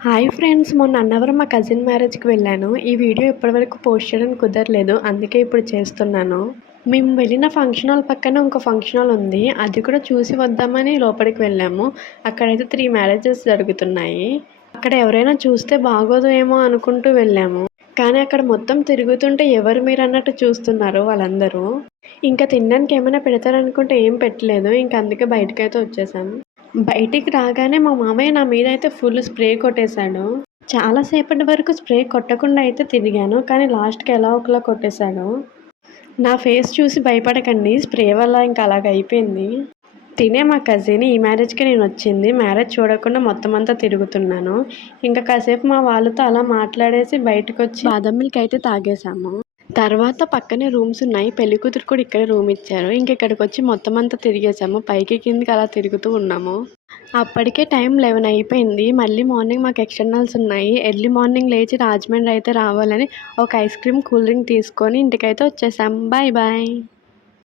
Hi friends, మొన్న అన్నవరం మా cousin మ్యారేజ్కి వెళ్ళాను. ఈ వీడియో ఇప్పటివరకు పోస్ట్ చేయడానికి కుదరలేదు, అందుకే ఇప్పుడు చేస్తున్నాను. మేము వెళ్ళిన ఫంక్షన్ హాల్ పక్కన ఇంకో ఫంక్షన్ హాల్ ఉంది. అది కూడా చూసి వద్దామని లోపలికి వెళ్ళాము. అక్కడైతే 3 మ్యారేజెస్ జరుగుతున్నాయి. అక్కడ ఎవరైనా చూస్తే బాగోదు ఏమో అనుకుంటూ వెళ్ళాము. కానీ అక్కడ మొత్తం తిరుగుతుంటే ఎవరు మీరు అన్నట్టు చూస్తున్నారు వాళ్ళందరూ. ఇంకా తినడానికి ఏమైనా పెడతారనుకుంటే ఏం పెట్టలేదు. ఇంక అందుకే బయటకైతే వచ్చేసాము. బయటికి రాగానే మా మామయ్య నా మీద అయితే ఫుల్ స్ప్రే కొట్టేశాడు. చాలా సేపటి వరకు స్ప్రే కొట్టకుండా అయితే తిరిగాను. కానీ లాస్ట్‌కి ఎలా ఒకలా కొట్టేశాడు. నా ఫేస్ చూసి భయపడకండి. స్ప్రే వల్ల ఇంక అలాగయిపోయింది. తినే మా కజిన్ ఈ మ్యారేజ్‌కే నేనొచ్చింది. మ్యారేజ్ చూడకుండా మొత్తం అంతా తిరుగుతున్నాను. ఇంకా కాసేపు మా వాళ్ళతో అలా మాట్లాడేసి బయటకొచ్చి బాదం మిల్క్ అయితే తాగేసాము. తర్వాత పక్కనే రూమ్స్ ఉన్నాయి. పెళ్ళికూతురు కూడా ఇక్కడే రూమ్ ఇచ్చారు. ఇక్కడికొచ్చి మొత్తం అంతా తిరిగేసాము. పైకి కిందకి అలా తిరుగుతూ ఉన్నాము. అప్పటికే టైం 11 అయిపోయింది. మళ్ళీ మార్నింగ్ మాకు ఎక్స్టర్నల్స్ ఉన్నాయి. ఎర్లీ మార్నింగ్ లేచి రాజమండ్రి అయితే రావాలని ఒక ఐస్ క్రీమ్, కూల్ డ్రింక్ తీసుకొని ఇంటికైతే వచ్చేసాం. Bye bye.